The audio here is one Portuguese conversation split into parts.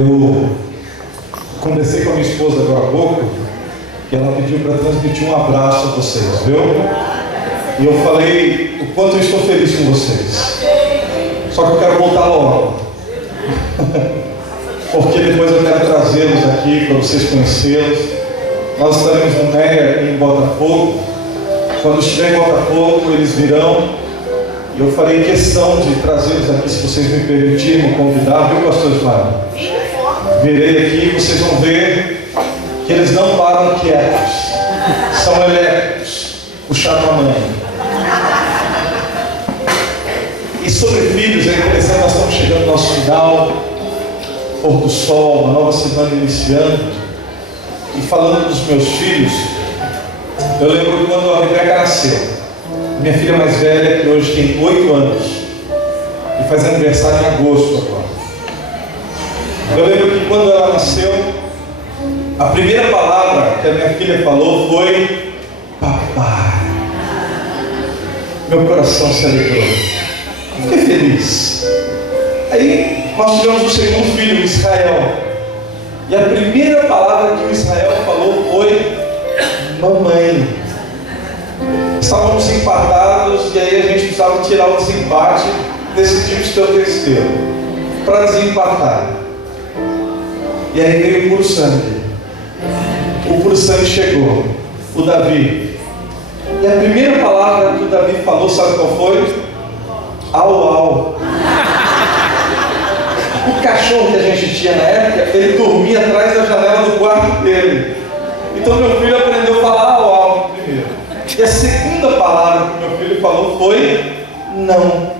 Eu conversei com a minha esposa agora há pouco e ela pediu para transmitir um abraço a vocês, viu? E eu falei o quanto eu estou feliz com vocês. Só que eu quero voltar logo. Porque depois eu quero trazê-los aqui para vocês conhecê-los. Nós estaremos no Meia em Botafogo. Quando estiver em Botafogo, eles virão. E eu farei questão de trazê-los aqui, se vocês me permitirem me convidar, viu, pastor Ismael? Virei aqui e vocês vão ver que eles não param quietos. São elétricos. Puxaram a mãe. E sobre filhos, é interessante, nós estamos chegando no nosso final, pôr do sol, uma nova semana iniciando. E falando dos meus filhos, eu lembro quando a Rebeca nasceu. Minha filha mais velha, que hoje tem 8 anos, e faz aniversário em agosto agora. Eu lembro que quando ela nasceu, a primeira palavra que a minha filha falou foi papai. Meu coração se alegrou. Fiquei feliz. Aí nós tivemos o segundo filho, Israel. E a primeira palavra que o Israel falou foi mamãe. Estávamos empatados e aí a gente precisava tirar o desempate, decidimos ter o terceiro para desempatar. E aí veio o puro sangue. O puro sangue chegou, o Davi. E a primeira palavra que o Davi falou, sabe qual foi? Au, au. O cachorro que a gente tinha na época, ele dormia atrás da janela do quarto dele. Então meu filho aprendeu a falar au, au primeiro. E a segunda palavra que meu filho falou foi não.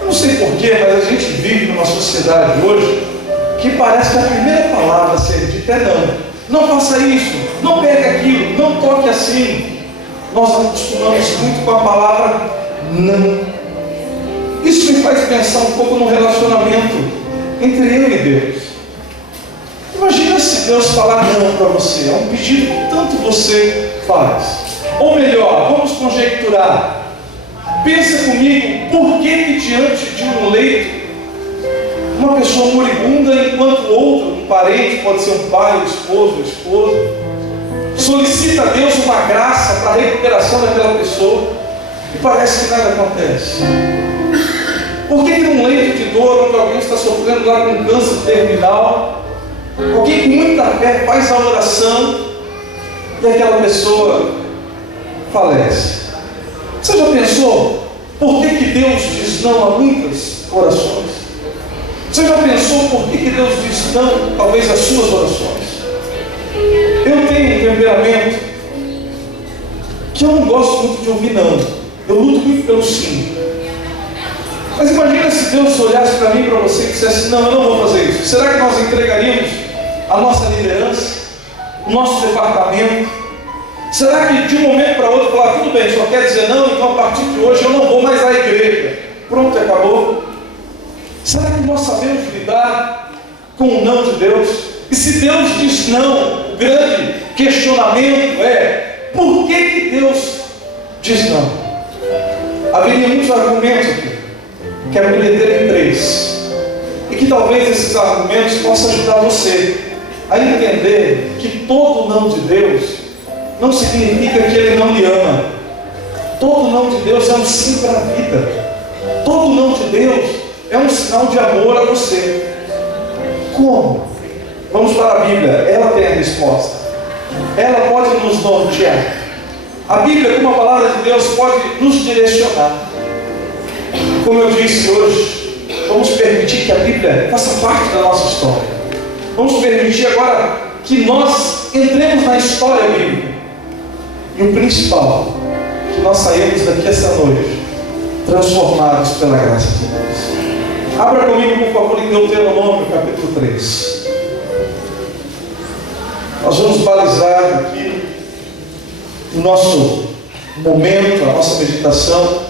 Eu não sei porquê, mas a gente vive numa sociedade hoje que parece que a primeira palavra a ser dita é não. Não faça isso, não pegue aquilo, não toque assim. Nós acostumamos muito com a palavra não. Isso me faz pensar um pouco no relacionamento entre eu e Deus. Imagina se Deus falar não para você, é um pedido que tanto você faz. Ou melhor, vamos conjecturar. Pensa comigo, por que diante de um leito, uma pessoa moribunda, enquanto outro, um parente, pode ser um pai, um esposo, uma esposa, solicita a Deus uma graça para a recuperação daquela pessoa, e parece que nada acontece? Por que num leito de dor, onde alguém está sofrendo lá com câncer terminal, alguém com muita fé faz a oração, e aquela pessoa falece? Você já pensou por que Deus diz não a muitas orações? Você já pensou por que Deus diz não, talvez, às suas orações? Eu tenho um temperamento que eu não gosto muito de ouvir não. Eu luto muito pelo sim. Mas imagina se Deus olhasse para mim, para você, e dissesse: não, eu não vou fazer isso. Será que nós entregaríamos a nossa liderança, o nosso departamento? Será que de um momento para outro falar: tudo bem, só quer dizer não, então a partir de hoje eu não vou mais à igreja? Pronto, acabou. Será que nós sabemos lidar com o não de Deus? E se Deus diz não, o grande questionamento é: por que Deus diz não? Haveria muitos argumentos aqui. Quero me deter em 3. E que talvez esses argumentos possam ajudar você a entender que todo não de Deus não significa que Ele não lhe ama. Todo não de Deus é um sim para a vida. Todo não de Deus é um sinal de amor a você. Como? Vamos para a Bíblia, ela tem a resposta. Ela pode nos nortear. A Bíblia, como a palavra de Deus, pode nos direcionar. Como eu disse hoje, vamos permitir que a Bíblia faça parte da nossa história. Vamos permitir agora que nós entremos na história bíblica. E o principal, que nós saímos daqui essa noite transformados pela graça de Deus. Abra comigo, por favor, em Deuteronômio, capítulo 3. Nós vamos balizar aqui o nosso momento, a nossa meditação,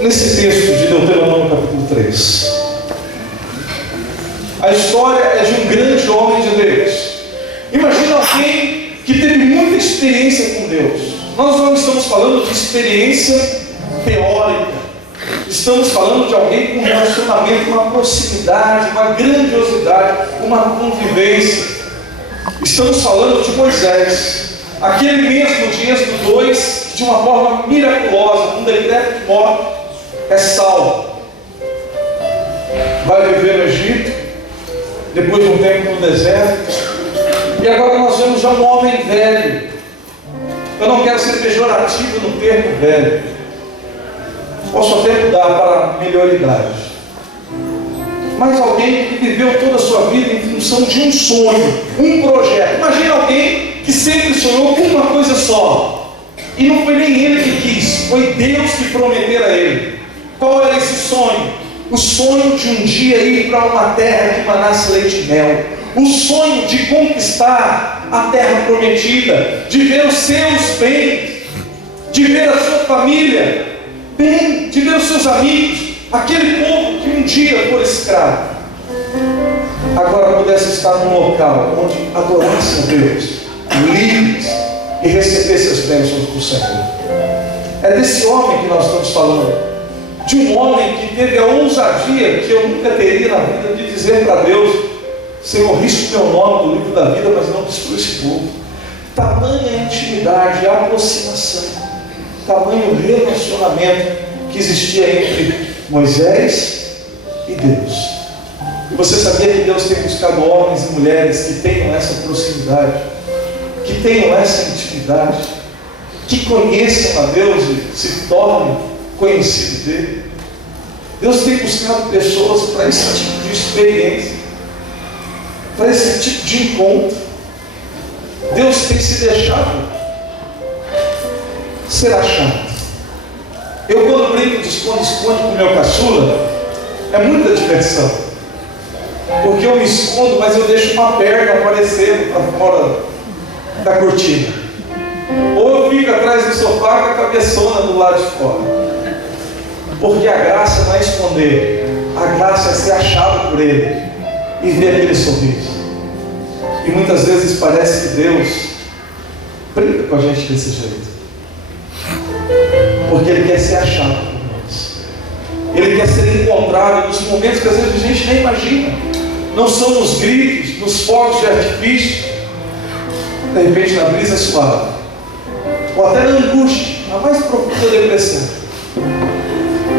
nesse texto de Deuteronômio, capítulo 3. A história é de um grande homem de Deus. Imagina alguém que teve muita experiência com Deus. Nós não estamos falando de experiência teórica, Estamos falando de alguém com um relacionamento, uma proximidade, uma grandiosidade, uma convivência. Estamos falando de Moisés, aquele mesmo de Êxodo 2, que de uma forma miraculosa, um decreto de morte, é salvo. Vai viver no Egito, depois de um tempo no deserto, e agora nós vemos já um homem velho. Eu não quero ser pejorativo no termo velho, posso até mudar para melhoridade, mas alguém que viveu toda a sua vida em função de um sonho, um projeto. Imagina alguém que sempre sonhou com uma coisa só, e não foi nem ele que quis, foi Deus que prometeu a ele. Qual era esse sonho? O sonho de um dia ir para uma terra que manasse leite e mel, o sonho de conquistar a terra prometida, de ver os seus bens, de ver a sua família bem, de ver os seus amigos, aquele povo que um dia foi escravo, agora pudesse estar num local onde adorasse a Deus, livres, e recebesse as bênçãos do Senhor. É desse homem que nós estamos falando, de um homem que teve a ousadia que eu nunca teria na vida de dizer para Deus: Senhor, risco meu nome do livro da vida, mas não destrua esse povo. Tamanha intimidade, aproximação, tamanho relacionamento que existia entre Moisés e Deus. E você sabia que Deus tem buscado homens e mulheres que tenham essa proximidade, que tenham essa intimidade, que conheçam a Deus e se tornem conhecidos dele? Deus tem buscado pessoas para esse tipo de experiência, para esse tipo de encontro. Deus tem se deixado ser achado. Eu, quando brinco de esconde-esconde com o meu caçula, é muita diversão, porque eu me escondo, mas eu deixo uma perna aparecendo para fora da cortina, ou eu fico atrás do sofá com a cabeçona do lado de fora, porque a graça não é esconder, a graça é ser achado por Ele e ver aquele sorriso. E muitas vezes parece que Deus brinca com a gente desse jeito, porque Ele quer ser achado por nós, Ele quer ser encontrado nos momentos que às vezes a gente nem imagina. Não são nos gritos, nos fogos de artifício, de repente na brisa suave, ou até na angústia, na mais profunda depressão,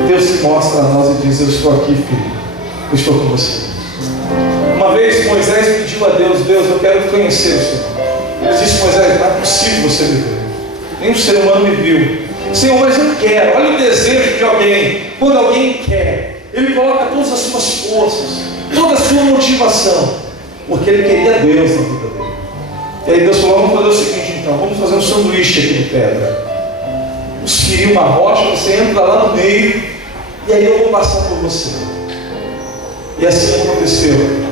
Deus se mostra a nós e diz: eu estou aqui, filho, eu estou com você. Uma vez Moisés pediu a Deus: Deus, eu quero conhecer o Senhor. Ele disse: Moisés, não é possível você me ver, nem um ser humano me viu. Senhor, mas eu quero. Olha o desejo de alguém. Quando alguém quer, ele coloca todas as suas forças, toda a sua motivação, porque ele queria Deus na vida dele. E aí Deus falou: vamos fazer o seguinte então, vamos fazer um sanduíche aqui de pedra, vamos ferir uma rocha, você entra lá no meio, e aí eu vou passar por você. E assim aconteceu.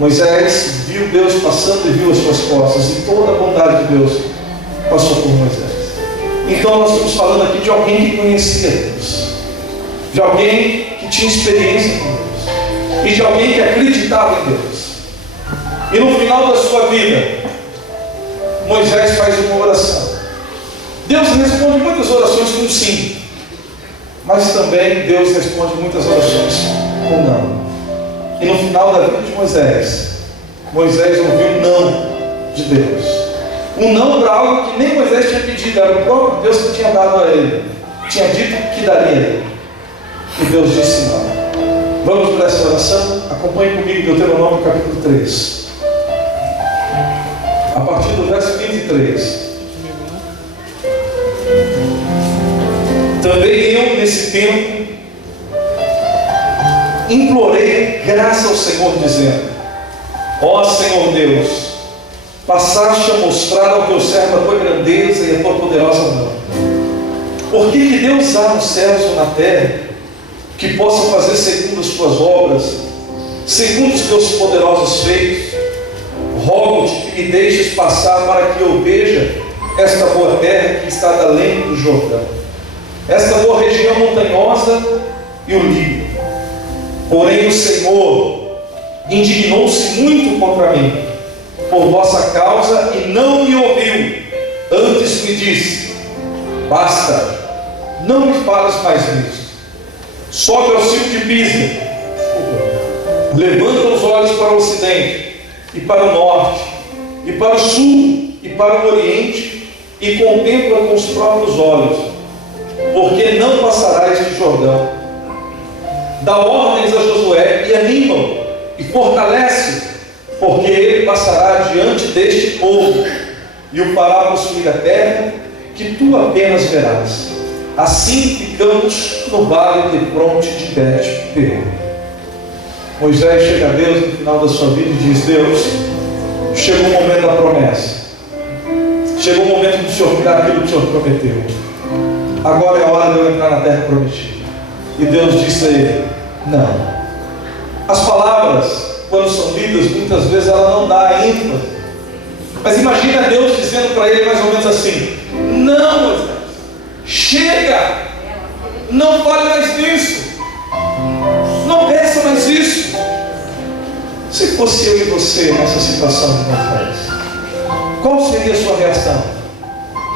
Moisés viu Deus passando e viu as suas costas, e toda a bondade de Deus passou por Moisés. Então nós estamos falando aqui de alguém que conhecia Deus, de alguém que tinha experiência com Deus, e de alguém que acreditava em Deus. E no final da sua vida, Moisés faz uma oração. Deus responde muitas orações com sim, mas também Deus responde muitas orações com não. E no final da vida de Moisés, Moisés ouviu um não de Deus. Um não para algo que nem Moisés tinha pedido, era o próprio Deus que tinha dado a ele, tinha dito que daria a ele. E Deus disse não. Vamos para essa oração? Acompanhe comigo Deuteronômio capítulo 3, a partir do verso 23. Também eu, nesse tempo, implorei graça ao Senhor, dizendo: ó Senhor Deus, passaste a mostrar ao teu servo a tua grandeza e a tua poderosa mão. Por que Deus há nos céus ou na terra que possa fazer segundo as tuas obras, segundo os teus poderosos feitos? Rogo-te que me deixes passar para que eu veja esta boa terra que está da além do Jordão, esta boa região montanhosa e o Líbano. Porém o Senhor indignou-se muito contra mim por vossa causa e não me ouviu. Antes me disse: basta, não me fales mais nisso. sobe ao cimo de Pisa, levanta os olhos para o ocidente, e para o norte, e para o sul, e para o oriente, e contempla com os próprios olhos, porque não passará este Jordão. Dá ordens a Josué, e anima-o, e fortalece, porque ele passará diante deste povo, e o fará possuir a terra, que tu apenas verás. Assim ficamos no vale de fronte de Bet-peor. Moisés chega a Deus no final da sua vida e diz: Deus, chegou o momento da promessa, chegou o momento do Senhor cuidar aquilo que o Senhor prometeu. Agora é a hora de eu entrar na terra prometida. E Deus disse a ele: não. As palavras, quando são lidas, muitas vezes ela não dá ênfase. Mas imagina Deus dizendo para ele mais ou menos assim: não, Moisés, chega, não fale mais nisso, não peça mais isso. Se fosse eu e você nessa situação de Moisés, qual seria a sua reação?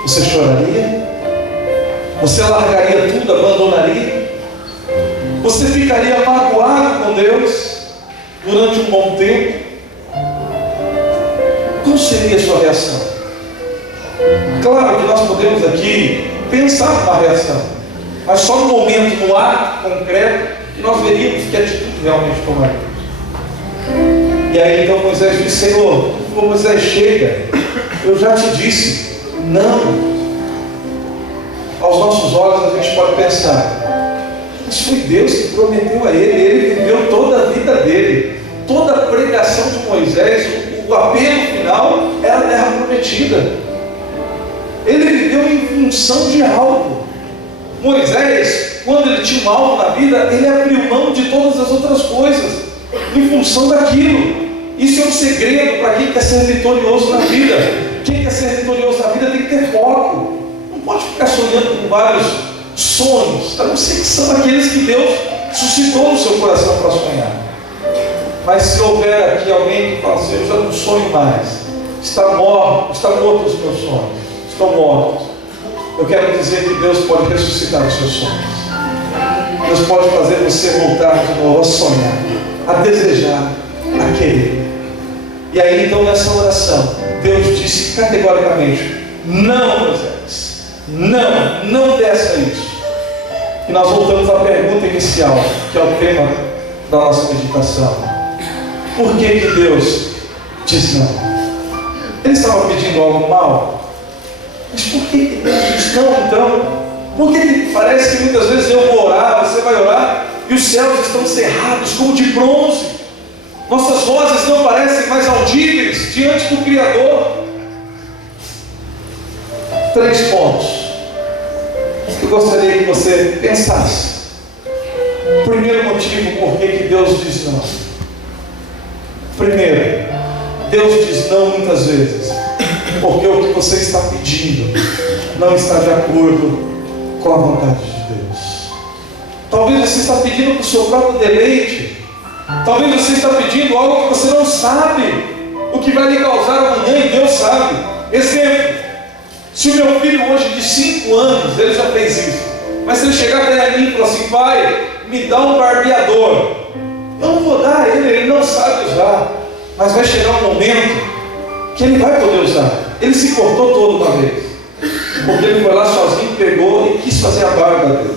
Você choraria? Você largaria tudo, abandonaria? Você ficaria magoado com Deus durante um bom tempo? Qual seria a sua reação? Claro que nós podemos aqui pensar numa reação, mas só no momento, no ato concreto, que nós veríamos que atitude realmente tomaríamos. E aí então Moisés disse: Senhor, Moisés, chega, eu já te disse, não. Aos nossos olhos a gente pode pensar: mas foi Deus que prometeu a ele viveu toda a vida dele, toda a pregação de Moisés, o apelo final era a terra prometida. Ele viveu em função de algo. Moisés, quando ele tinha um alvo na vida, ele abriu mão de todas as outras coisas em função daquilo. Isso é um segredo para quem quer ser vitorioso na vida. Quem quer ser vitorioso na vida tem que ter foco. Não pode ficar sonhando com vários sonhos, a não ser que são aqueles que Deus suscitou no seu coração para sonhar. Mas se houver aqui alguém que fala assim: eu já não sonho mais, está morto os meus sonhos, estão mortos, eu quero dizer que Deus pode ressuscitar os seus sonhos. Deus pode fazer você voltar de novo a sonhar, a desejar, a querer. E aí então nessa oração, Deus disse categoricamente: não, Moisés, não desça isso. E nós voltamos à pergunta inicial, que é o tema da nossa meditação: por que que Deus diz não? Ele estava pedindo algo mal? Mas por que que Deus diz não então? Por que parece que muitas vezes eu vou orar, você vai orar, e os céus estão cerrados como de bronze? Nossas vozes não parecem mais audíveis diante do Criador. 3 pontos que eu gostaria que você pensasse. Primeiro motivo por que Deus diz não. Primeiro, Deus diz não muitas vezes porque o que você está pedindo não está de acordo com a vontade de Deus. Talvez você está pedindo para o seu próprio deleite. Talvez você está pedindo algo que você não sabe o que vai lhe causar amanhã, e Deus sabe. Exemplo: se o meu filho hoje de 5 anos, ele já fez isso, mas se ele chegar até mim e falar assim: pai, me dá um barbeador, eu não vou dar a ele não sabe usar, mas vai chegar um momento que ele vai poder usar. Ele se cortou todo uma vez, porque ele foi lá sozinho, pegou e quis fazer a barba dele.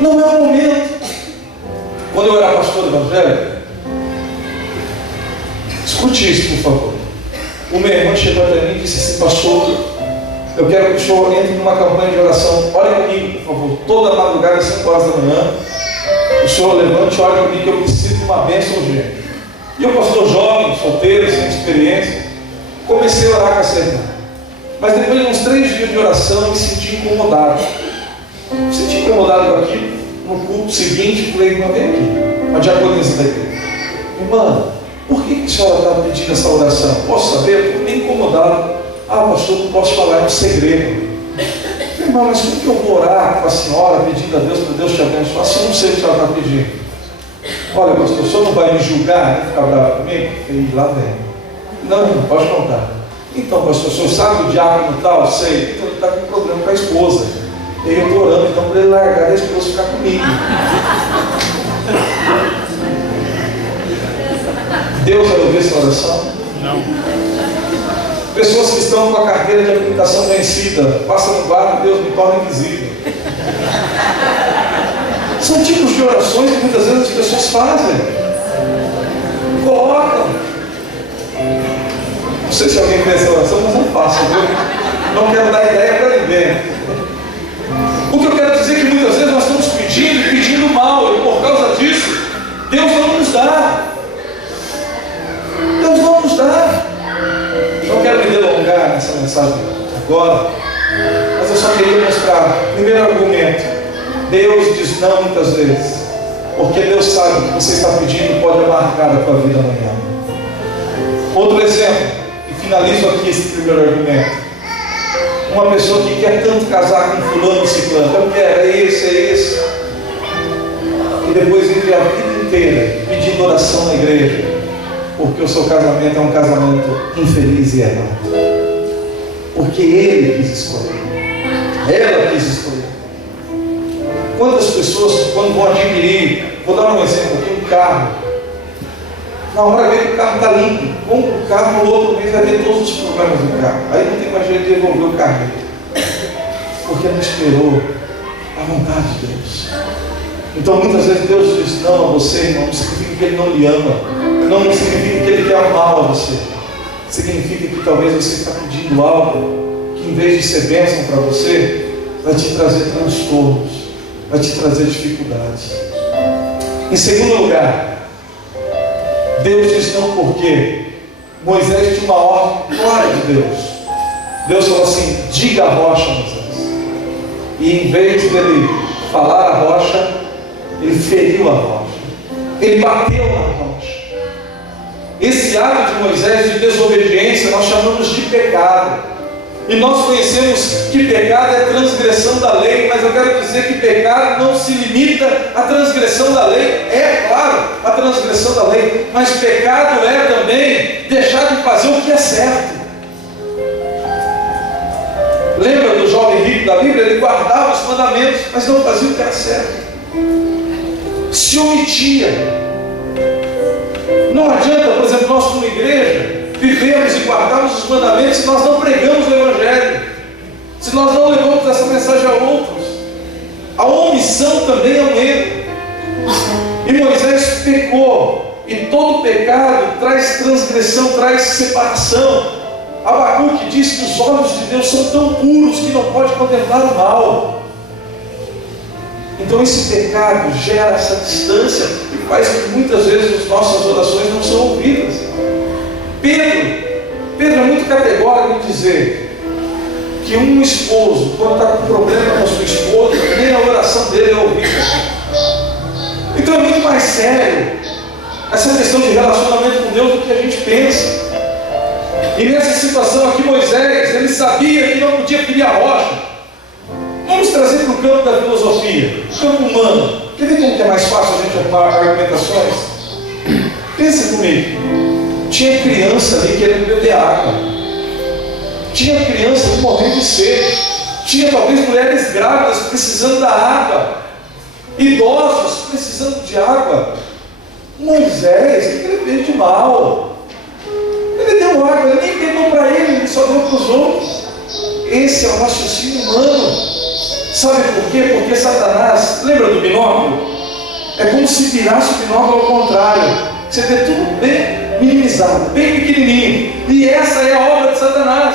Não é o momento. Quando eu era pastor evangélico, escute isso, por favor. O meu irmão chegou até mim e disse assim: pastor, eu quero que o senhor entre numa campanha de oração. Ore comigo, por favor, toda madrugada, às 5 horas da manhã. O senhor levante e ore comigo, que eu preciso de uma bênção urgente. E eu, pastor jovem, solteiro, sem experiência, comecei a orar com essa irmã. Mas depois de uns 3 dias de oração, me senti incomodado. Me senti incomodado com aquilo. No culto seguinte, falei: irmã, vem aqui, a diaconisa da igreja. Irmã, por que a senhora está pedindo essa oração? Posso saber? Eu estou meio incomodado. Ah, pastor, não posso falar, é um segredo. Irmã, mas como que eu vou orar com a senhora, pedindo a Deus para Deus te abençoar, se eu não sei o que a senhora está pedindo? Olha, pastor, o senhor não vai me julgar e ficar bravo comigo? E lá vem. Não, pode contar. Então, pastor, o senhor sabe o diácono tal? Sei. Então ele está com um problema com a esposa. E eu estou orando então para ele largar a esposa ficar comigo. Deus vai ouvir essa oração? Não. Pessoas que estão com a carteira de habilitação vencida, passa no barco, Deus me torna invisível. São tipos de orações que muitas vezes as pessoas fazem, colocam. Não sei se alguém fez essa oração, mas não faço, viu? Não quero dar ideia para ninguém. O que eu quero dizer é que muitas vezes nós estamos pedindo e pedindo mal, e por causa disso, Deus não nos dá. Deus não nos dá. Não quero me delongar nessa mensagem agora, mas eu só queria mostrar. Primeiro argumento: Deus diz não muitas vezes, porque Deus sabe que o que você está pedindo pode amargar a tua vida amanhã. Outro exemplo, e finalizo aqui esse primeiro argumento. Uma pessoa que quer tanto casar com fulano ou ciclano, eu quero, é esse, e depois vive a vida inteira pedindo oração na igreja, porque o seu casamento é um casamento infeliz e errado. Porque ele quis escolher, ela quis escolher. Quantas pessoas, quando vão adquirir, vou dar um exemplo aqui, um carro, na hora vê que o carro está limpo, compra o carro, no outro mês vai ver todos os problemas do carro, aí não tem mais jeito de devolver o carro, porque não esperou a vontade de Deus. Então muitas vezes Deus diz não a você, irmão, não significa que Ele não lhe ama, não significa que Ele quer mal a você, significa que talvez você está pedindo algo que, em vez de ser bênção para você, vai te trazer transtornos, vai te trazer dificuldades. Em segundo lugar, Deus diz não porque Moisés tinha uma ordem clara de Deus. Deus falou assim: diga a rocha, Moisés. E em vez dele falar a rocha, ele feriu a rocha, ele bateu na rocha. Esse ato de Moisés de desobediência nós chamamos de pecado. E nós conhecemos que pecado é transgressão da lei, mas eu quero dizer que pecado não se limita à transgressão da lei. É claro, a transgressão da lei, mas pecado é também deixar de fazer o que é certo. Lembra do jovem rico da Bíblia? Ele guardava os mandamentos, mas não fazia o que era certo, se omitia. Não adianta, por exemplo, nós como igreja vivemos e guardamos os mandamentos se nós não pregamos o Evangelho, se nós não levamos essa mensagem a outros. A omissão também é um erro. E Moisés pecou, e todo pecado traz transgressão, traz separação. Abacuque diz que os olhos de Deus são tão puros que não pode contemplar o mal. Então esse pecado gera essa distância e faz com que muitas vezes as nossas orações não são ouvidas. Pedro é muito categórico em dizer que um esposo, quando está com problema com a sua esposa, nem a oração dele é ouvida. Então é muito mais sério essa questão de relacionamento com Deus do que a gente pensa. E nessa situação aqui, Moisés, ele sabia que não podia ferir a rocha. Vamos trazer para o campo da filosofia, o campo humano. Quer ver como que é mais fácil a gente arrumar argumentações? Pensa comigo. Tinha criança ali querendo beber água, tinha criança morrendo de sede, tinha talvez mulheres grávidas precisando da água, idosos precisando de água. Moisés, o que ele fez de mal? Ele deu água, ele nem pegou para ele, ele só deu para os outros. Esse é o raciocínio humano. Sabe por quê? Porque Satanás, lembra do binóculo? É como se virasse o binóculo ao contrário. Você vê tudo bem minimizado, bem pequenininho. E essa é a obra de Satanás.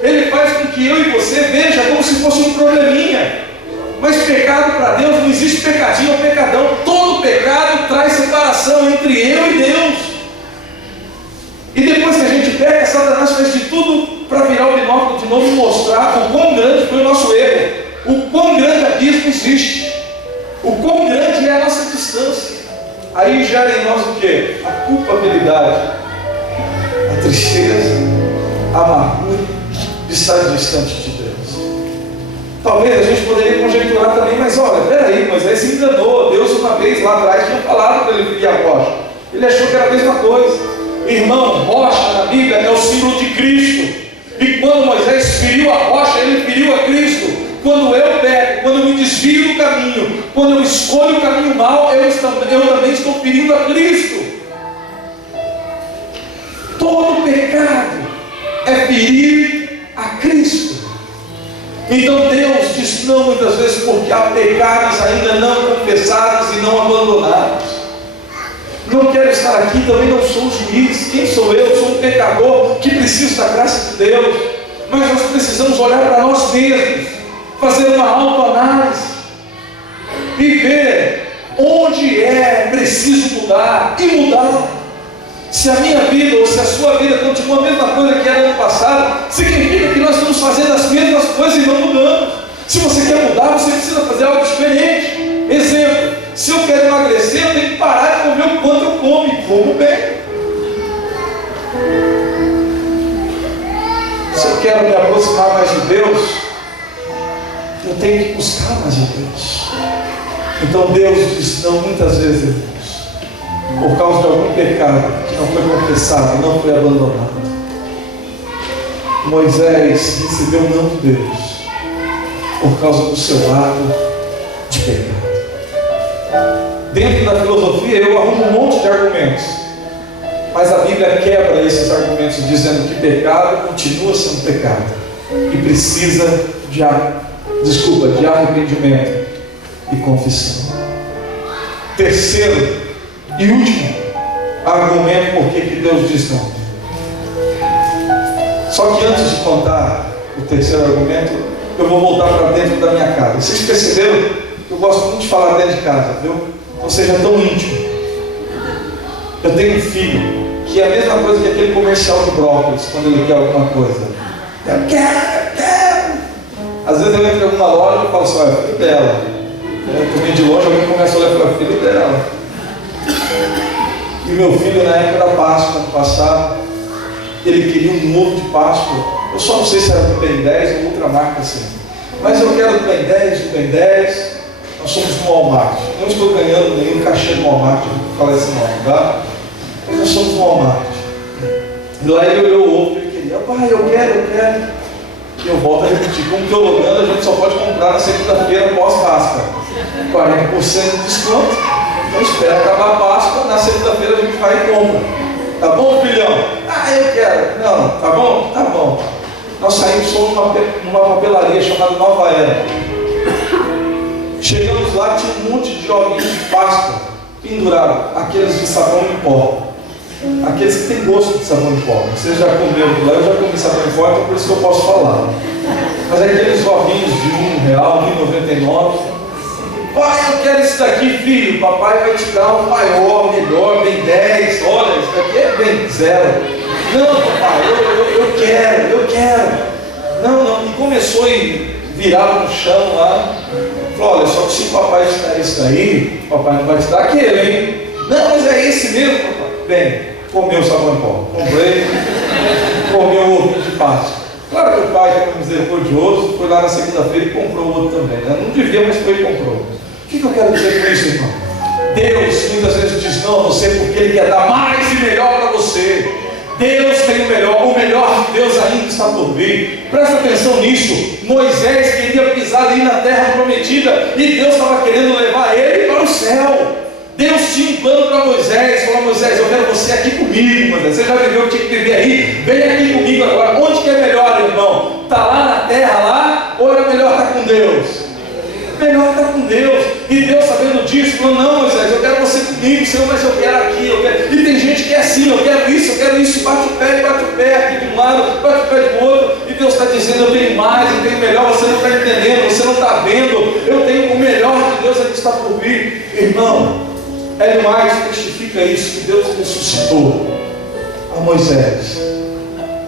Ele faz com que eu e você veja como se fosse um probleminha. Mas pecado para Deus não existe pecadinho ou pecadão. Todo pecado traz separação entre eu e Deus. E depois que a gente peca, Satanás faz de tudo para virar o binóculo de novo e mostrar o quão grande foi o nosso erro, o quão grande abismo existe, o quão grande é a nossa distância. Aí gera em nós o quê? A culpabilidade, a tristeza, a amargura de estar distante de Deus. Talvez a gente poderia conjecturar também, mas olha, peraí, Moisés se enganou. Deus uma vez lá atrás tinha falado para ele ferir a rocha. Ele achou que era a mesma coisa. Irmão, rocha na Bíblia é o símbolo de Cristo. E quando Moisés feriu a rocha, ele feriu a Cristo. Quando eu peco, quando eu também estou ferindo a Cristo. Todo pecado é ferir a Cristo. Então Deus diz não muitas vezes porque há pecados ainda não confessados e não abandonados. Não quero estar aqui, também não sou juiz. Quem sou eu? Sou um pecador que precisa da graça de Deus. Mas nós precisamos olhar para nós mesmos, fazer uma autoanálise e ver onde é preciso mudar e mudar. Se a minha vida ou se a sua vida continua a mesma coisa que era ano passado, significa que nós estamos fazendo as mesmas coisas e não mudamos. Se você quer mudar, você precisa fazer algo diferente. Exemplo, se eu quero emagrecer, eu tenho que parar de comer o quanto eu como e como bem. Se eu quero me aproximar mais de Deus, eu tenho que buscar mais de Deus. Então Deus diz não muitas vezes, irmãos, por causa de algum pecado que não foi confessado, não foi abandonado. Moisés recebeu o não de Deus por causa do seu ato de pecado. Dentro da filosofia eu arrumo um monte de argumentos, mas a Bíblia quebra esses argumentos dizendo que pecado continua sendo pecado e precisa de arrependimento e confissão. Terceiro e último argumento por que Deus diz não. Só que antes de contar o terceiro argumento, eu vou voltar para dentro da minha casa. Vocês perceberam que eu gosto muito de falar dentro de casa, viu? Não seja tão íntimo. Eu tenho um filho que é a mesma coisa que aquele comercial de brócolis, quando ele quer alguma coisa. Eu quero. Às vezes eu entro em alguma loja e falo assim, olha, filho dela. Eu vim de longe, alguém começa a olhar para o filho dela. E meu filho, na época da Páscoa, ano passado, ele queria um ovo de Páscoa. Eu só não sei se era do Ben 10 ou outra marca assim. Mas eu quero do Ben 10, do Ben 10. Nós somos no Walmart. Não estou ganhando nenhum cachê no Walmart, para falar esse nome, tá? Mas nós somos no Walmart. E lá ele olhou o ovo e ele queria, pai, eu quero. E eu volto a repetir, como teologando, a gente só pode comprar na segunda-feira pós-Páscoa. 40% de desconto. Então espera acabar a Páscoa, na segunda-feira a gente vai e compra. Tá bom, filhão? Ah, eu quero. Não, tá bom? Tá bom. Nós saímos só numa papelaria chamada Nova Era. Chegamos lá, tinha um monte de joguinhos de Páscoa pendurados, aqueles de sabão em pó. Aqueles que têm gosto de sabão em pó. Vocês já comeram lá, eu já comi sabão em pó, então por isso que eu posso falar. Mas aqueles joguinhos de R$1, R$1,99. Pai, eu quero esse daqui, filho. Papai vai te dar um maior, melhor, bem 10. Olha, isso daqui é bem 0. Não, papai, eu quero. Não. E começou e virava no chão lá. Falou, olha, só que se o papai te dar isso daí, o papai não vai te dar aquele, hein? Não, mas é esse mesmo, papai. Bem, comeu o sabão em pó. Comprei, comeu o ovo de Páscoa. Claro que o pai, que é misericordioso, foi lá na segunda-feira e comprou o outro também. Né? Não devia, mas foi e comprou. O que eu quero dizer com isso, irmão? Deus muitas vezes diz não a você porque Ele quer dar mais e melhor para você. Deus tem o melhor de Deus ainda está por vir. Presta atenção nisso. Moisés queria pisar ali na terra prometida e Deus estava querendo levar ele para o céu. Deus tinha um plano para Moisés. Falou, Moisés, eu quero você aqui comigo, Moisés. Você já viveu o que tinha que viver aí? Vem aqui comigo agora. Onde que é melhor, irmão? Está lá na terra lá ou é melhor estar com Deus? Melhor estar com Deus. E Deus, sabendo disso, falou, não, Moisés, eu quero você comigo, Senhor, mas eu quero aqui, eu quero. E tem gente que é assim, eu quero isso, bate o pé aqui de um lado, bate o pé do outro, e Deus está dizendo, eu tenho mais, eu tenho melhor, você não está entendendo, você não está vendo, eu tenho o melhor de Deus aqui está por vir. Irmão, Ellen White testifica isso, que Deus ressuscitou a Moisés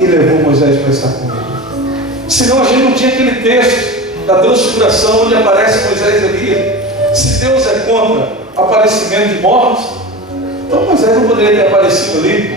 e levou Moisés para estar com ele. Senão a gente não tinha aquele texto da transfiguração onde aparece Moisés e Elias. Se Deus é contra aparecimento de mortos, então Moisés não poderia ter aparecido ali.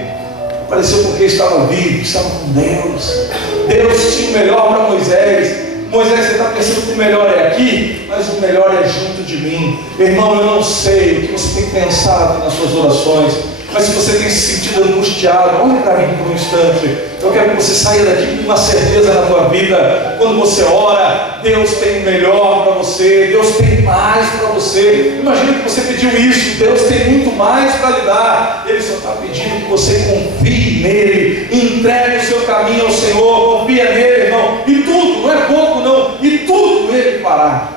Apareceu porque estava vivo, estava com Deus. Deus tinha o melhor para Moisés. Moisés, você está pensando que o melhor é aqui, mas o melhor é junto de mim. Irmão, eu não sei o que você tem pensado nas suas orações. Mas se você tem se sentido angustiado, olha para mim por um instante. Eu quero que você saia daqui com uma certeza na tua vida. Quando você ora, Deus tem o melhor para você, Deus tem mais para você. Imagina que você pediu isso, Deus tem muito mais para lhe dar. Ele só está pedindo que você confie nele, entregue o seu caminho ao Senhor, confia nele, irmão. E tudo, não é pouco não, e tudo Ele fará.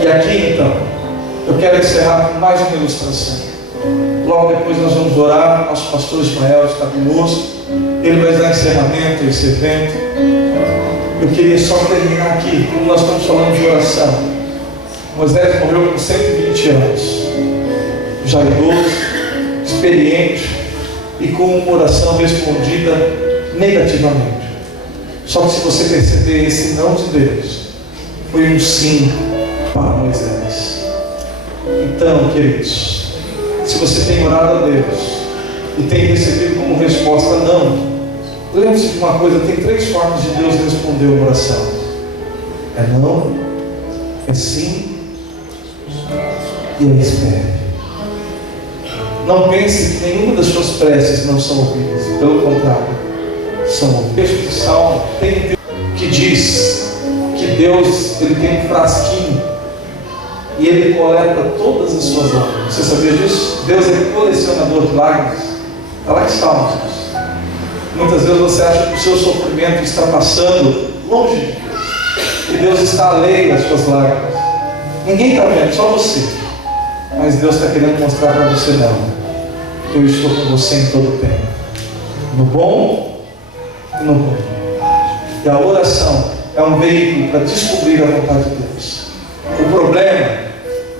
E aqui então, eu quero encerrar com mais uma ilustração. Logo depois nós vamos orar. Nosso pastor Ismael está conosco. Ele vai dar encerramento a esse evento. Eu queria só terminar aqui, como nós estamos falando de oração. Moisés morreu com 120 anos, já idoso, experiente e com uma oração respondida negativamente. Só que se você perceber, esse não de Deus foi um sim para Moisés. Então, queridos, se você tem orado a Deus e tem recebido como resposta não, lembre-se de uma coisa: tem 3 formas de Deus responder uma oração: é não, é sim e é espere. Não pense que nenhuma das suas preces não são ouvidas, pelo contrário, são ouvidas. O texto de Salmo tem que diz que Deus ele tem um frasquinho e Ele coleta todas as suas lágrimas. Você sabia disso? Deus é colecionador de lágrimas. Está lá em Salmos. Muitas vezes você acha que o seu sofrimento está passando longe de Deus, e Deus está alheio às suas lágrimas. Ninguém está vendo, só você. Mas Deus está querendo mostrar para você: não, eu estou com você em todo o tempo, no bom e no ruim. E a oração é um veículo para descobrir a vontade de Deus. O problema,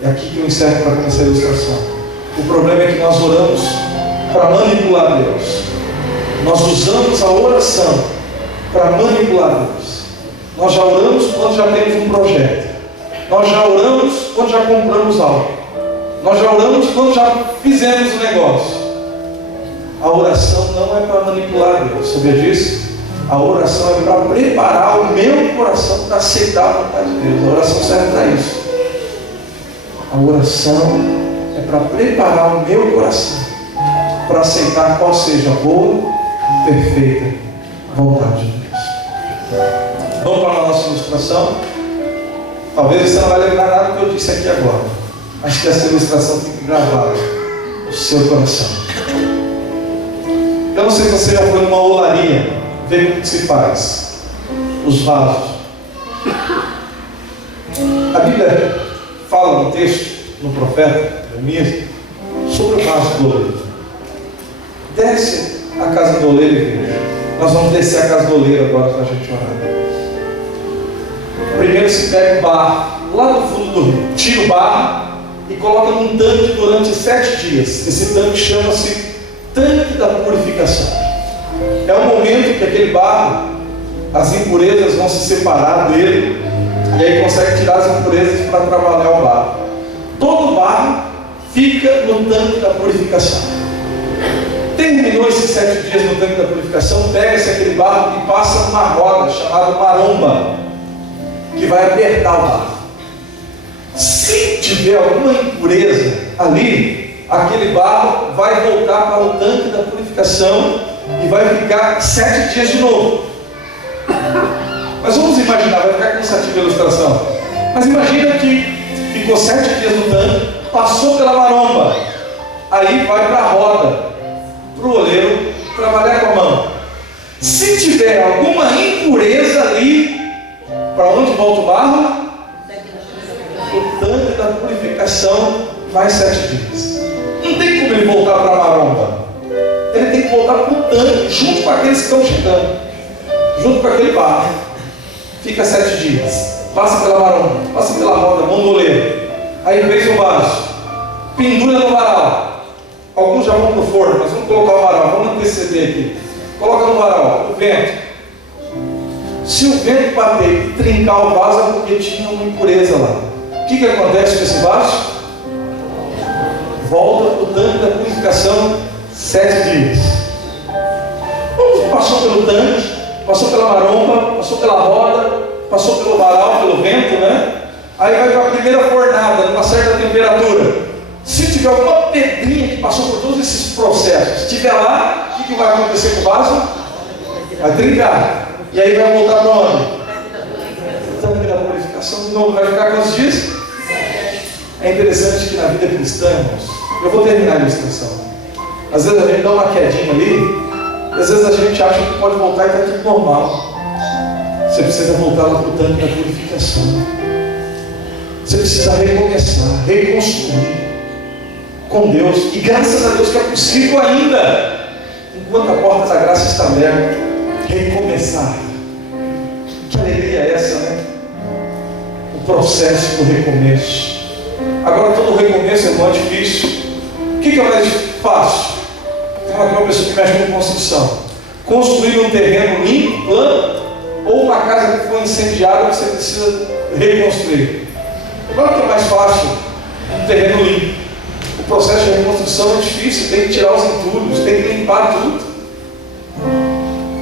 é aqui que eu encerro para começar a ilustração. O problema é que nós oramos para manipular Deus. Nós usamos a oração para manipular Deus. Nós já oramos quando já temos um projeto. Nós já oramos quando já compramos algo. Nós já oramos quando já fizemos um negócio. A oração não é para manipular Deus, sabia disso? A oração é para preparar o meu coração para aceitar a vontade de Deus. A oração serve para isso. A oração é para preparar o meu coração para aceitar qual seja a boa, perfeita vontade de Deus. Vamos para a nossa ilustração. Talvez você não vai lembrar nada do que eu disse aqui agora, mas que essa ilustração fique gravada no seu coração. Eu não sei se você já foi numa olaria ver como se faz os vasos. A Bíblia fala no texto, no profeta Jeremias, sobre o vaso do oleiro. Desce a casa do oleiro e veja. Nós vamos descer a casa do oleiro agora para a gente orar. Primeiro se pega o barro lá do fundo do rio, tira o barro e coloca num tanque durante 7 dias. Esse tanque chama-se tanque da purificação. É o momento que aquele barro, as impurezas vão se separar dele, e aí consegue tirar as impurezas para trabalhar o barro. Todo o barro fica no tanque da purificação. Terminou esses 7 dias no tanque da purificação, pega-se aquele barro e passa numa roda chamada maromba, que vai apertar o barro. Se tiver alguma impureza ali, aquele barro vai voltar para o tanque da purificação e vai ficar 7 dias de novo. Mas vamos imaginar, vai ficar cansativa a ilustração, mas imagina que ficou 7 dias no tanque, passou pela maromba, aí vai para a roda, para o oleiro trabalhar com a mão. Se tiver alguma impureza ali, para onde volta o barro? O tanque da purificação, mais 7 dias. Não tem como ele voltar para a maromba. Ele tem que voltar para o tanque, junto com aqueles que estão chegando, junto com aquele barro. Fica 7 dias. Passa pela maromba, passa pela roda, mão do oleiro. Aí vem o vaso, pendura no varal. Alguns já vão para o forno, mas vamos colocar o varal, vamos anteceder aqui. Coloca no varal, o vento. Se o vento bater e trincar o vaso, é porque tinha uma impureza lá. O que acontece com esse vaso? Volta para o tanque da purificação 7 dias. Passou pelo tanque, passou pela maromba, passou pela roda, passou pelo varal, pelo vento, né? Aí vai para a primeira fornada, numa certa temperatura. Se tiver alguma pedrinha que passou por todos esses processos, se estiver lá, o que vai acontecer com o vaso? Vai trincar. E aí vai voltar para onde? O tanque da purificação de novo. Vai ficar quantos dias? É interessante que na vida cristã, irmãos, eu vou terminar a ilustração. Às vezes a gente dá uma quedinha ali, e às vezes a gente acha que pode voltar e está tudo normal. Você precisa voltar lá para o tanque da purificação. Você precisa recomeçar, reconstruir com Deus. E graças a Deus que é possível ainda, enquanto a porta da graça está aberta, recomeçar. Que alegria é essa, né? O processo do recomeço. Agora todo recomeço é muito difícil. O que é mais fácil? Tem uma pessoa que mexe com construção. Construir um terreno limpo, plano, ou uma casa que foi incendiada que você precisa reconstruir. Claro que é mais fácil um terreno limpo. O processo de reconstrução é difícil, tem que tirar os entulhos, tem que limpar tudo.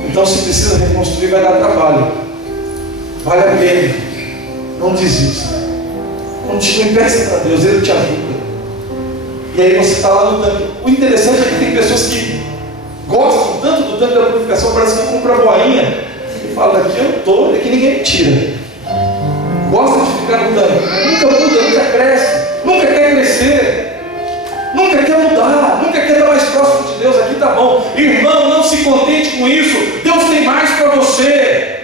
Então, se precisa reconstruir, vai dar trabalho. Vale a pena. Não desista. Continue, peça para Deus, Ele te ajuda. E aí você está lá no tanque. O interessante é que tem pessoas que gostam tanto do tanque da purificação, parece que compra a boinha e fala: daqui eu estou, daqui ninguém me tira. Gosta de ficar no tanque, nunca muda, nunca cresce, nunca quer crescer, nunca quer mudar, nunca quer estar mais próximo de Deus. Aqui está bom, irmão, não se contente com isso. Deus tem mais para você.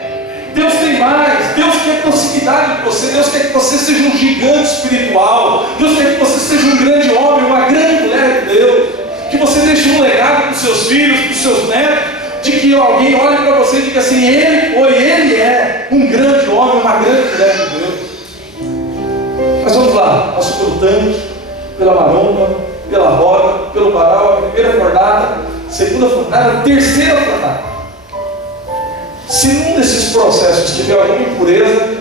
Deus tem mais. Deus quer proximidade de você. Deus quer que você seja um gigante espiritual. Deus quer que você seja um grande homem, uma grande mulher de Deus. Que você deixe um legado para os seus filhos, para os seus netos, de que alguém olhe para você e diga assim: ele é um grande homem, uma grande mulher de Deus. Mas vamos lá, passou pelo tanque, pela maromba, pela roda, pelo varal, a primeira fornada, segunda fornada, terceira fornada. Se um desses processos tiver alguma impureza,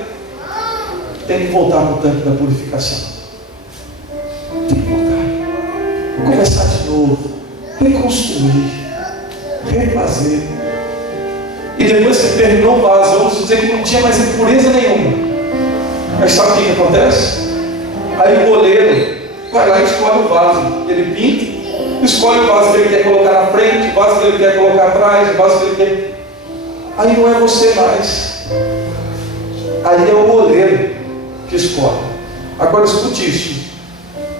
tem que voltar para o tanque da purificação. Tem que voltar, começar de novo, reconstruir, refazer. E depois que terminou o vaso, vamos dizer que não tinha mais impureza nenhuma. Mas sabe o que acontece? Aí o goleiro vai lá e escolhe o vaso. Ele pinta, escolhe o vaso que ele quer colocar na frente, o vaso que ele quer colocar atrás, o vaso que ele quer. Aí não é você mais. Aí é o goleiro que escolhe. Agora escute isso.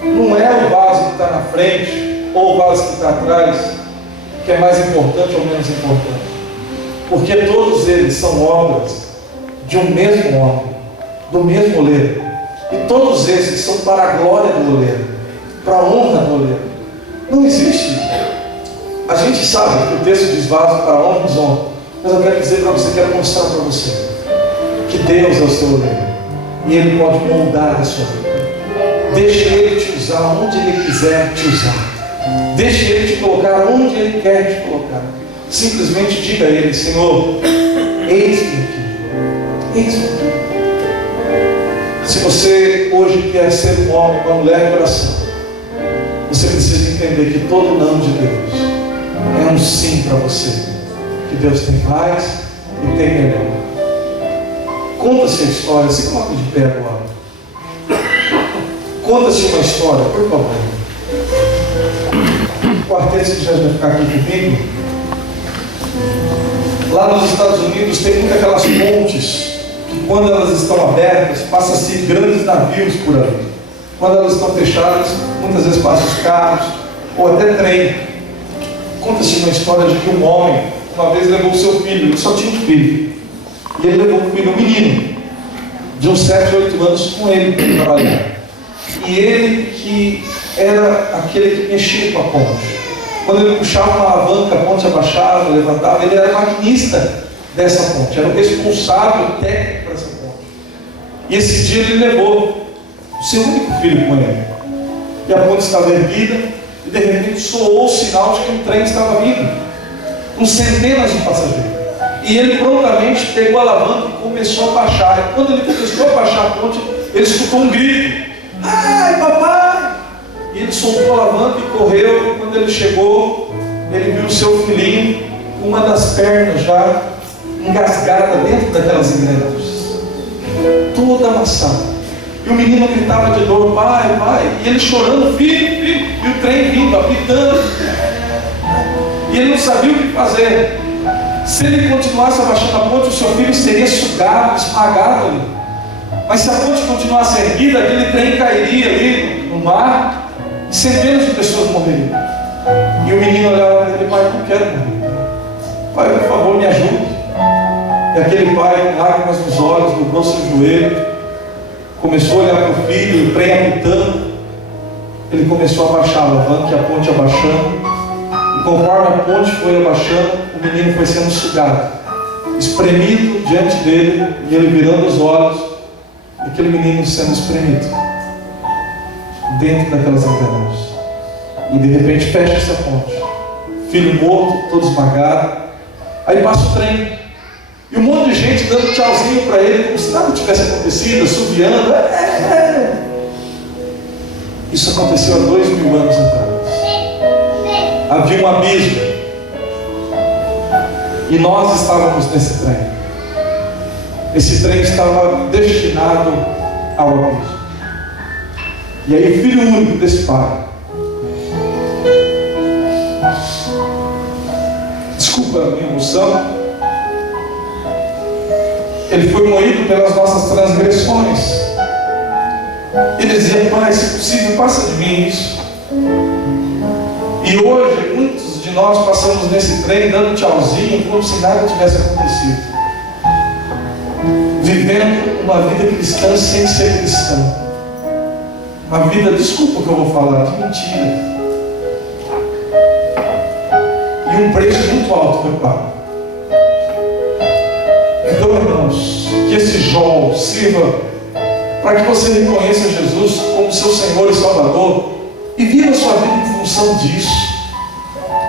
Não é o vaso que está na frente ou o vaso que está atrás que é mais importante ou menos importante. Porque todos eles são obras de um mesmo homem, do mesmo oleiro. E todos esses são para a glória do oleiro, para a honra do oleiro. Não existe. A gente sabe que o texto diz vaso para a honra e desonra. Mas eu quero dizer para você, quero mostrar para você que Deus é o seu oleiro. E Ele pode moldar a sua vida. Deixe Ele te usar onde Ele quiser te usar. Deixe Ele te colocar onde Ele quer te colocar. Simplesmente diga a Ele: Senhor, eis-me aqui. Eis-me aqui. Se você hoje quer ser um homem, uma mulher de oração, você precisa entender que todo não de Deus é um sim para você. Que Deus tem mais e tem melhor. Conta-se a história. Se coloca de pé agora. Conta-se uma história, por favor. O quarteto que já vai ficar aqui comigo. Lá nos Estados Unidos tem muitas aquelas pontes que, quando elas estão abertas, passa-se grandes navios por ali. Quando elas estão fechadas, muitas vezes passam os carros ou até trem. Conta-se uma história de que um homem uma vez levou o seu filho, ele só tinha um filho, e ele levou o filho, um menino de uns 7 ou 8 anos com ele para trabalhar. E ele que era aquele que mexia com a ponte. Quando ele puxava uma alavanca, a ponte abaixava, levantava. Ele era maquinista dessa ponte, era o responsável técnico para essa ponte. E esse dia ele levou o seu único filho com ele. E a ponte estava erguida, e de repente soou o sinal de que um trem estava vindo, com centenas de passageiros. E ele prontamente pegou a alavanca e começou a baixar. E quando ele começou a baixar a ponte, ele escutou um grito: ai, papai! E ele soltou a alavanca e correu. E quando ele chegou, ele viu o seu filhinho com uma das pernas já engasgada dentro daquelas engrenagens, toda amassada. E o menino gritava de dor: pai, pai. E ele chorando: filho, filho. E o trem vindo, apitando. E ele não sabia o que fazer. Se ele continuasse abaixando a ponte, o seu filho seria sugado, esmagado ali. Mas se a ponte continuasse erguida, aquele trem cairia ali no mar e centenas de pessoas morreriam. E o menino olhava para ele: pai, eu não quero morrer. Pai, por favor, me ajude. E aquele pai, com lágrimas nos olhos, dobrou seu joelho, começou a olhar para o filho, o trem apitando. Ele começou a abaixar a alavanca, a ponte abaixando. E conforme a ponte foi abaixando, o menino foi sendo sugado, espremido diante dele, e ele virando os olhos, e aquele menino sendo espremido dentro daquelas engrenagens. E de repente fecha-se a ponte, filho morto, todo esmagado. Aí passa o trem, e um monte de gente dando tchauzinho para ele, como se nada tivesse acontecido, assoviando. Isso aconteceu há 2000 anos atrás. Havia um abismo, e nós estávamos nesse trem. Esse trem estava destinado ao abismo. E aí o filho único desse pai, desculpa a minha emoção, ele foi moído pelas nossas transgressões. Ele dizia: pai, se possível, passa de mim isso. E hoje muitos de nós passamos nesse trem dando tchauzinho, como se nada tivesse acontecido, vivendo uma vida cristã sem ser cristã, uma vida, desculpa o que eu vou falar, de mentira. E um preço muito alto foi pago. Então, irmãos, que esse Joel sirva para que você reconheça Jesus como seu Senhor e Salvador e viva a sua vida em função disso.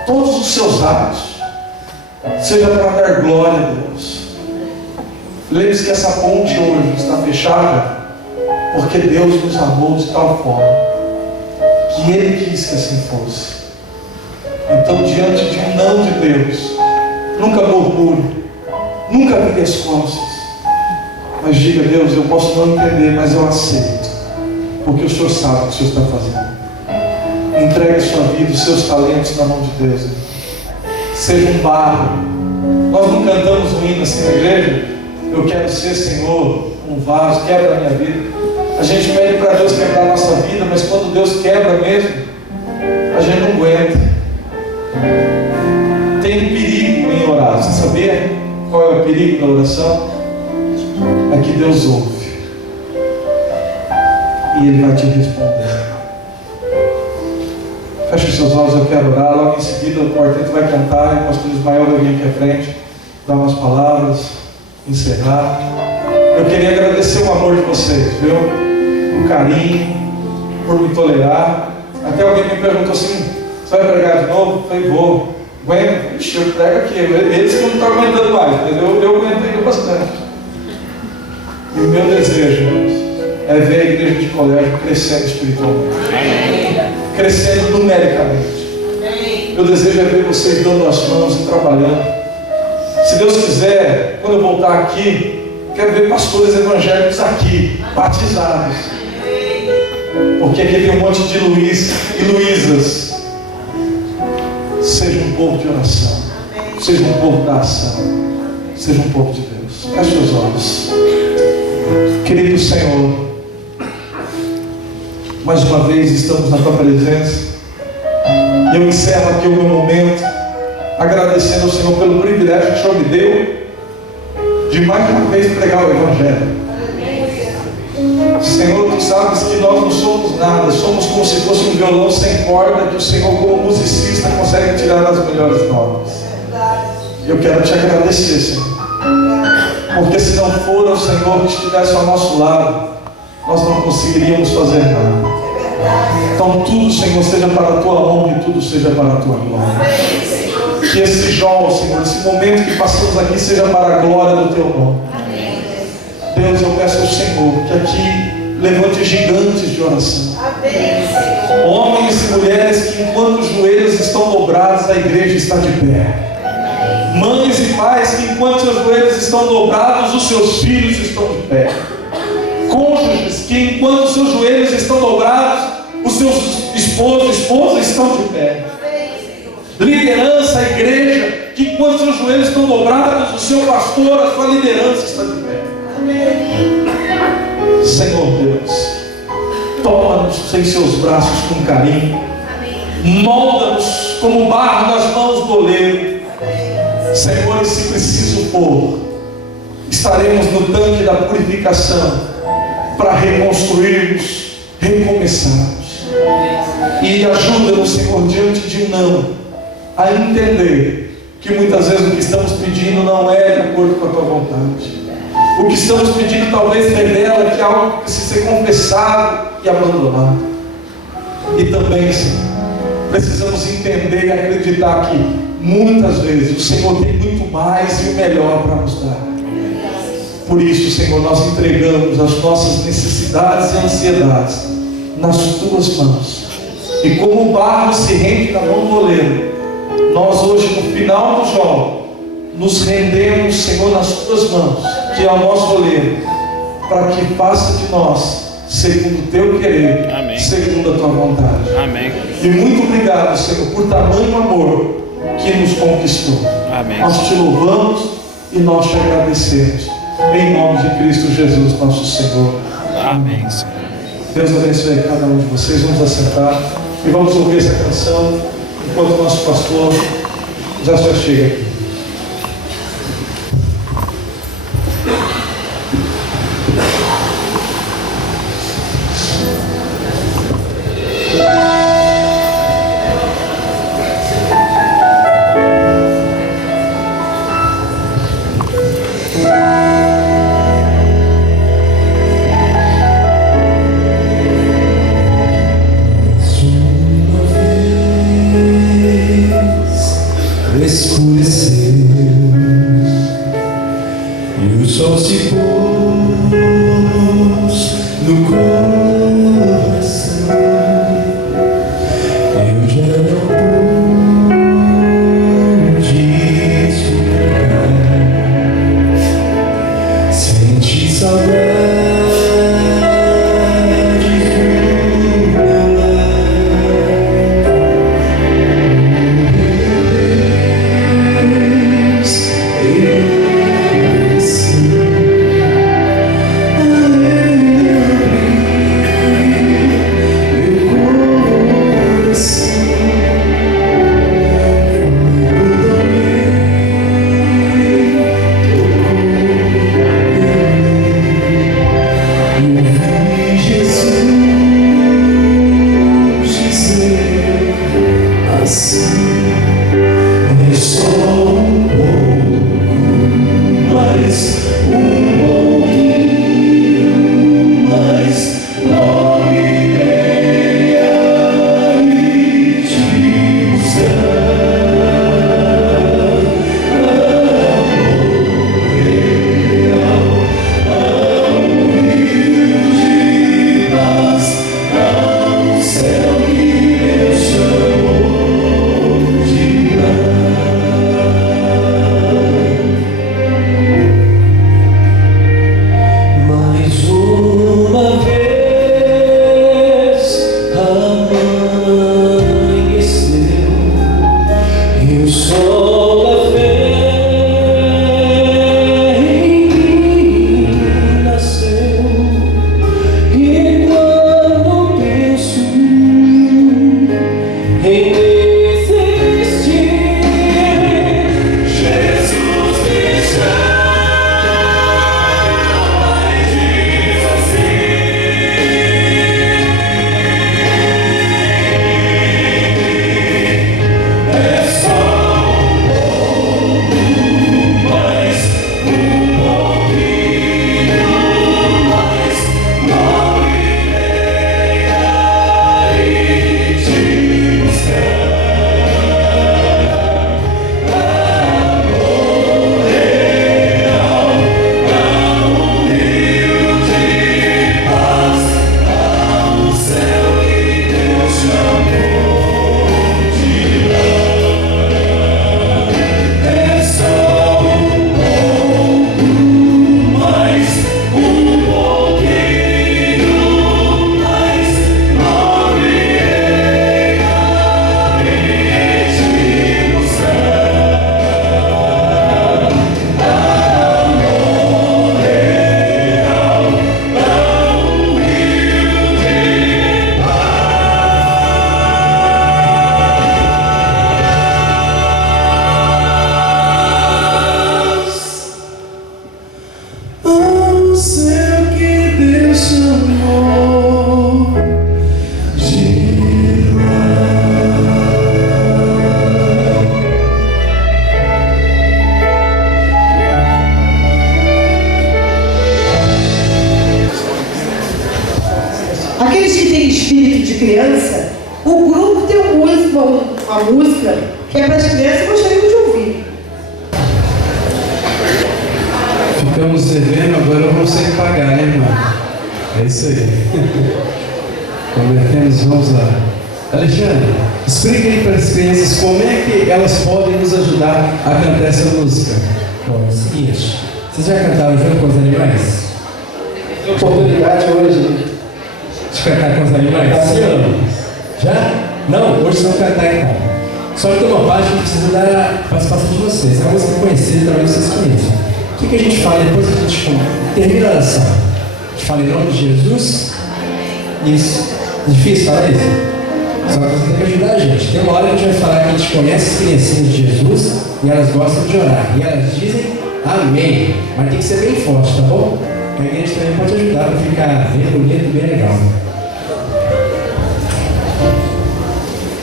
Todos os seus atos seja para dar glória a Deus. Lembre-se que essa ponte hoje está fechada porque Deus nos amou de tal forma que Ele quis que assim fosse. Então, diante de um não de Deus, nunca murmure, nunca vire as costas, mas diga: Deus, eu posso não entender, mas eu aceito, porque o Senhor sabe o que o Senhor está fazendo. Entregue a sua vida, os seus talentos na mão de Deus. Seja um barro. Nós não cantamos um hino assim na igreja: eu quero ser, Senhor, um vaso, quebra a minha vida. A gente pede para Deus quebrar a nossa vida, mas quando Deus quebra mesmo, a gente não aguenta. Tem perigo em orar. Você sabia qual é o perigo da oração? É que Deus ouve e Ele vai te responder. Feche os seus olhos, eu quero orar. Logo em seguida o quarteto vai cantar e o pastor Ismael vai vir aqui à frente, dar umas palavras, encerrar. Eu queria agradecer o amor de vocês, viu? O carinho, por me tolerar. Até alguém me perguntou assim: você vai pregar de novo? Eu falei: vou. Aguento? Ixi, eu prego aqui. Eles que não estão aguentando mais, mas eu aguentei bastante. E o meu desejo é ver a igreja de colégio crescendo espiritualmente, crescendo numericamente. Meu desejo é ver vocês dando as mãos e trabalhando. Se Deus quiser, quando eu voltar aqui, quero ver pastores evangélicos aqui, batizados. Porque aqui tem um monte de Luiz e Luísas. Seja um povo de oração, seja um povo da ação, seja um povo de Deus. Feche os olhos. Querido Senhor, mais uma vez estamos na Tua presença. E eu encerro aqui o meu momento agradecendo ao Senhor pelo privilégio que o Senhor me deu de mais uma vez pregar o Evangelho. Senhor, Tu sabes que nós não somos nada, somos como se fosse um violão sem corda que o Senhor, como musicista, consegue tirar as melhores notas. Eu quero Te agradecer, Senhor, porque se não for o Senhor que estivesse ao nosso lado, nós não conseguiríamos fazer nada. Então tudo, Senhor, seja para a Tua honra e tudo seja para a Tua glória. Que esse Joel, Senhor, esse momento que passamos aqui seja para a glória do Teu nome. Deus, eu peço ao Senhor que aqui levante gigantes de oração. Homens e mulheres que, enquanto os joelhos estão dobrados, a igreja está de pé. Mães e pais que, enquanto seus joelhos estão dobrados, os seus filhos estão de pé. cônjuges que, enquanto seus joelhos estão dobrados, os seus esposos e esposas estão de pé. Liderança, a igreja, que enquanto seus joelhos estão dobrados, o seu pastor, a sua liderança está de pé. Senhor Deus, toma-nos em seus braços com carinho, molda-nos como barro nas mãos do oleiro. Senhor, e se preciso for, estaremos no tanque da purificação para reconstruirmos, recomeçarmos. E ajuda-nos, Senhor, diante de um não, a entender que muitas vezes o que estamos pedindo não é de acordo com a tua vontade. O que estamos pedindo talvez revela que é algo que precisa ser confessado e abandonado. E também, Senhor, precisamos entender e acreditar que muitas vezes o Senhor tem muito mais e o melhor para nos dar. Por isso, Senhor, nós entregamos as nossas necessidades e ansiedades nas tuas mãos. E como o barro se rende na mão do oleiro, nós hoje, no final do jogo, nos rendemos, Senhor, nas tuas mãos, que é o nosso oleiro, para que faça de nós segundo o teu querer, amém, segundo a tua vontade. Amém. E muito obrigado, Senhor, por tamanho amor que nos conquistou. Amém. Nós te louvamos e nós te agradecemos. Em nome de Cristo Jesus, nosso Senhor. Amém. Deus abençoe cada um de vocês. Vamos assentar e vamos ouvir essa canção enquanto o nosso pastor já chega aqui. Escureceu e o sol se pôs no coração. Eu já não pude explicar. Senti saudade do meu lar. Aqueles que têm espírito de criança, o grupo tem uma música que é para as crianças e gostariam de ouvir. Ficamos devendo, agora vamos ter que pagar, né, irmão? É isso aí. Convertemos, vamos lá. Alexandre, explica aí para as crianças como é que elas podem nos ajudar a cantar essa música. Bom, é o seguinte, vocês já cantaram junto com os animais? Oportunidade hoje De cantar com os animais? Sim ou não? Já? Não, hoje não cantar então. Só que tem uma parte que precisa da participação de vocês. É uma música conhecida, também vocês conhecem. O que a gente fala depois que a gente termina a oração? A gente fala em nome de Jesus? Isso. Difícil falar isso? Só que você tem que ajudar a gente. Tem uma hora que a gente vai falar que a gente conhece as criancinhas de Jesus e elas gostam de orar. E elas dizem amém. Mas tem que ser bem forte, tá bom? A igreja também pode ajudar para ficar bem bonito e bem legal.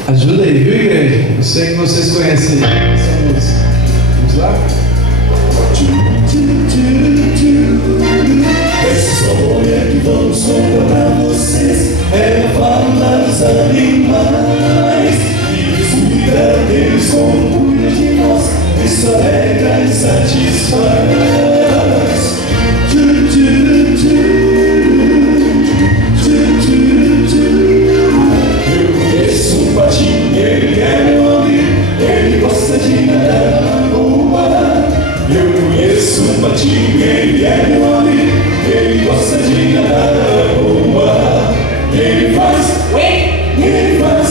Ajuda aí, viu, igreja? Eu sei que vocês conhecem essa música. Vamos lá? Essa história que vamos contar pra vocês é a fala dos animais. E Deus cuida deles como cuida de nós. Isso alegra e satisfaz. Eu conheço um patinho, ele é meu amigo. Ele gosta de nadar na rua. Eu conheço um patinho, ele é meu amigo. Ele gosta de nadar na rua. Ele faz, ele faz,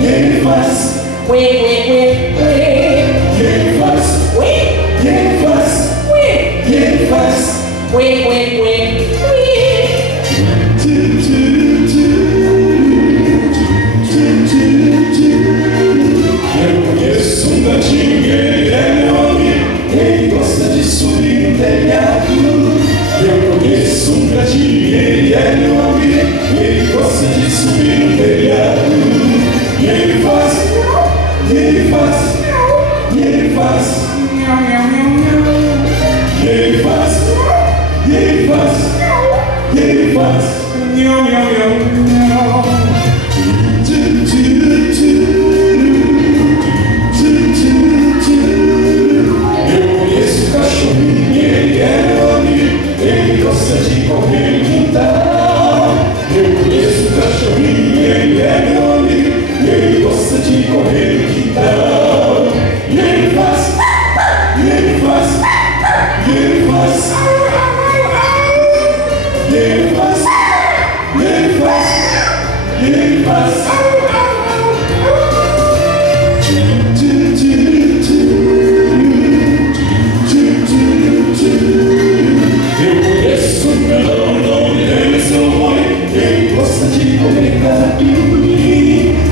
ele faz, ele faz, ele faz, ele faz. Eu conheço um gatinho, ele é meu amigo. Ele gosta de subir no telhado. Eu conheço um gatinho, ele é meu amigo. Ele gosta de subir no telhado. E ele faz, e ele faz, e ele faz, e ele faz, e ele faz, e ele faz. Eu conheço o cachorrinho, ele é meu amigo. Ele gosta de correr no quintal. Eu conheço o cachorrinho, ele é meu amigo. Ele gosta de correr no quintal. E ele faz, e ele faz, e ele faz, e ele faz, e ele faz, e ele faz. Eu conheço um melão, o nome dele é seu mãe. Ele gosta de comer capim.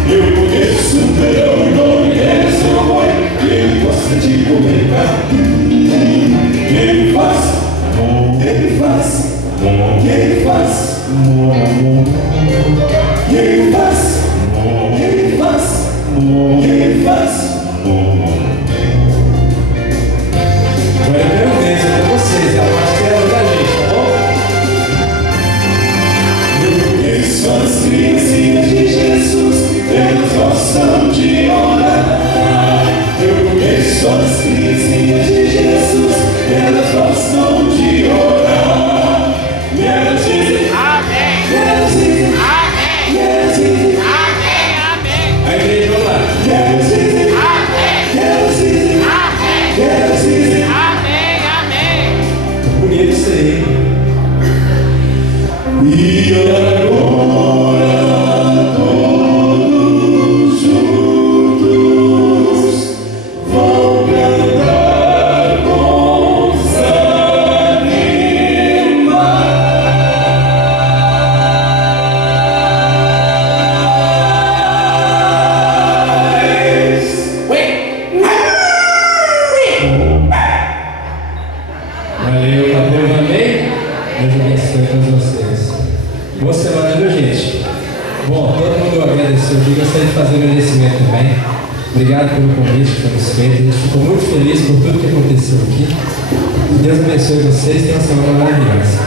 Eu conheço um melão, o nome dele é seu mãe. Ele gosta de comer capim. Ele faz, ele faz, ele faz, ele faz, ele faz, ele faz. Agora eu quero ver, é com vocês, é a parte que é da gente, tá bom? Eu conheço as criancinhas de Jesus, elas gostam de orar. Eu conheço as criancinhas de Jesus, elas gostam de orar. E elas dizem amém, e elas dizem amém, e elas dizem amém, amém. A igreja, vamos lá. E elas dizem amém, e elas dizem amém, e elas dizem amém, amém. Bonito isso aí. E agora todos juntos vão cantar com os Valeu, valeu, amém? Deus abençoe a todos vocês. Boa semana, viu, gente? Bom, todo mundo agradeceu aqui, gostaria de fazer um agradecimento também. Obrigado pelo convite que foi nos feito. A gente ficou muito feliz por tudo que aconteceu aqui. Deus abençoe vocês, tenham uma semana maravilhosa.